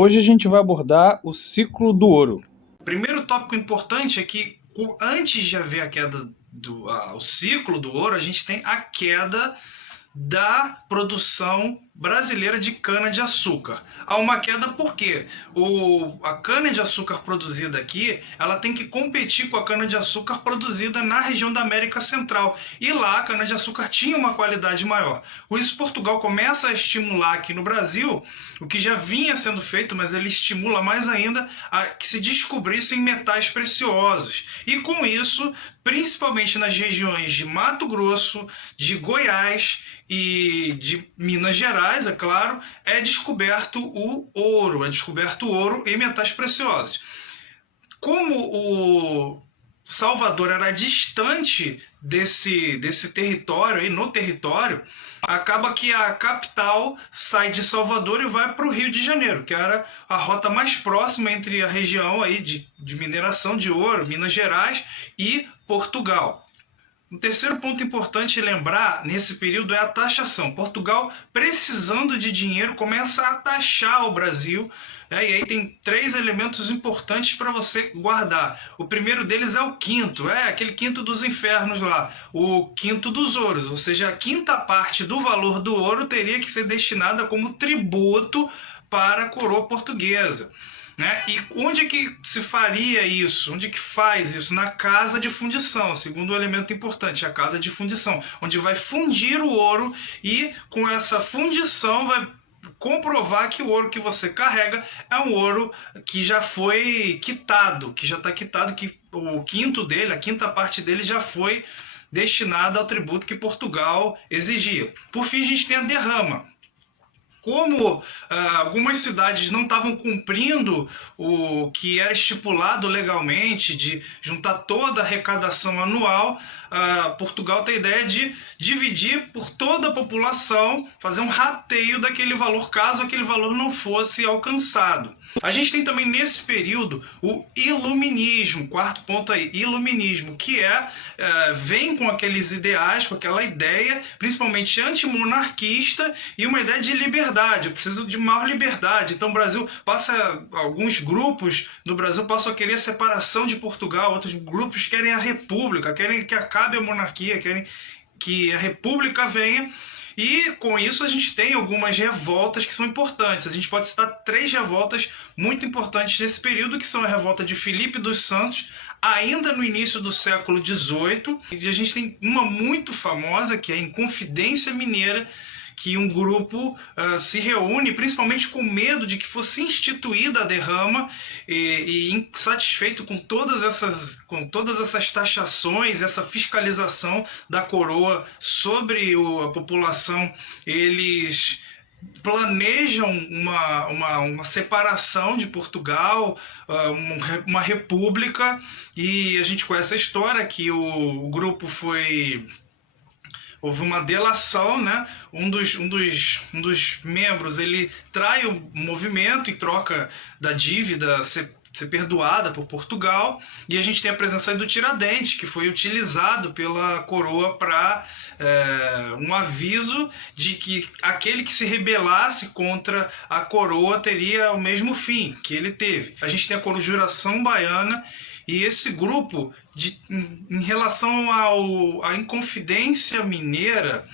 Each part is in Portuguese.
Hoje a gente vai abordar o ciclo do ouro. O primeiro tópico importante é que antes de haver a queda o ciclo do ouro, a gente tem a queda da produção brasileira de cana-de-açúcar. Há uma queda porque a cana-de-açúcar produzida aqui, ela tem que competir com a cana-de-açúcar produzida na região da América Central. E lá a cana-de-açúcar tinha uma qualidade maior. Por isso Portugal começa a estimular aqui no Brasil o que já vinha sendo feito, mas ele estimula mais ainda a que se descobrissem metais preciosos. E com isso, principalmente nas regiões de Mato Grosso, de Goiás e de Minas Gerais, é claro, é descoberto o ouro e metais preciosos. Como o Salvador era distante desse território, e no território, acaba que a capital sai de Salvador e vai para o Rio de Janeiro, que era a rota mais próxima entre a região aí de mineração de ouro, Minas Gerais e Portugal. Um terceiro ponto importante lembrar nesse período é a taxação. Portugal, precisando de dinheiro, começa a taxar o Brasil. E aí tem três elementos importantes para você guardar. O primeiro deles é o quinto, aquele quinto dos infernos lá, o quinto dos ouros, ou seja, a quinta parte do valor do ouro teria que ser destinada como tributo para a coroa portuguesa. Né? E onde é que se faria isso? Onde é que faz isso? Na casa de fundição, segundo elemento importante, a casa de fundição, onde vai fundir o ouro e com essa fundição vai comprovar que o ouro que você carrega é um ouro que já foi quitado, que já está quitado, que o quinto dele, a quinta parte dele já foi destinada ao tributo que Portugal exigia. Por fim, a gente tem a derrama. Como algumas cidades não estavam cumprindo o que era estipulado legalmente, de juntar toda a arrecadação anual, Portugal tem a ideia de dividir por toda a população, fazer um rateio daquele valor, caso aquele valor não fosse alcançado. A gente tem também nesse período o iluminismo, quarto ponto aí, iluminismo, que vem com aqueles ideais, com aquela ideia, principalmente antimonarquista, e uma ideia de liberdade. Eu preciso de maior liberdade. Então o Brasil alguns grupos do Brasil passam a querer a separação de Portugal, outros grupos querem a república, querem que acabe a monarquia, querem que a república venha. E com isso a gente tem algumas revoltas que são importantes. A gente pode citar três revoltas muito importantes nesse período, que são a revolta de Filipe dos Santos, ainda no início do século XVIII. E a gente tem uma muito famosa, que é a Inconfidência Mineira, que um grupo se reúne, principalmente com medo de que fosse instituída a derrama e insatisfeito com todas essas taxações, essa fiscalização da coroa sobre a população. Eles planejam uma separação de Portugal, uma república, e a gente conhece a história que o grupo houve uma delação, né? Um dos membros ele trai o movimento em troca da dívida ser perdoada por Portugal, e a gente tem a presença do Tiradentes, que foi utilizado pela coroa para um aviso de que aquele que se rebelasse contra a coroa teria o mesmo fim que ele teve. A gente tem a Conjuração Baiana, e esse grupo, em relação à Inconfidência Mineira,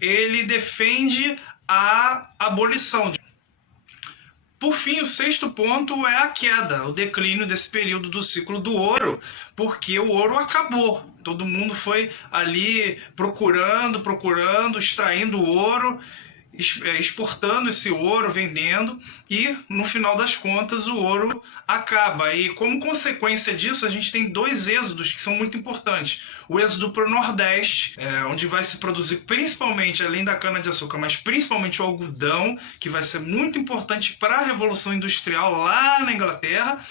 ele defende a abolição. Por fim, o sexto ponto é a queda, o declínio desse período do ciclo do ouro, porque o ouro acabou. Todo mundo foi ali procurando, extraindo o ouro, exportando esse ouro, vendendo, e no final das contas o ouro acaba. E como consequência disso, a gente tem dois êxodos que são muito importantes. O êxodo para o Nordeste, onde vai se produzir principalmente, além da cana-de-açúcar, mas principalmente o algodão, que vai ser muito importante para a Revolução Industrial lá na Inglaterra.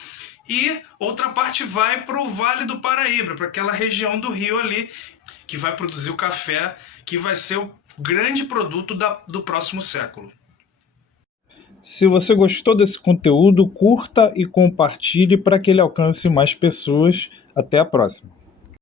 E outra parte vai para o Vale do Paraíba, para aquela região do Rio ali, que vai produzir o café, que vai ser o grande produto do próximo século. Se você gostou desse conteúdo, curta e compartilhe para que ele alcance mais pessoas. Até a próxima.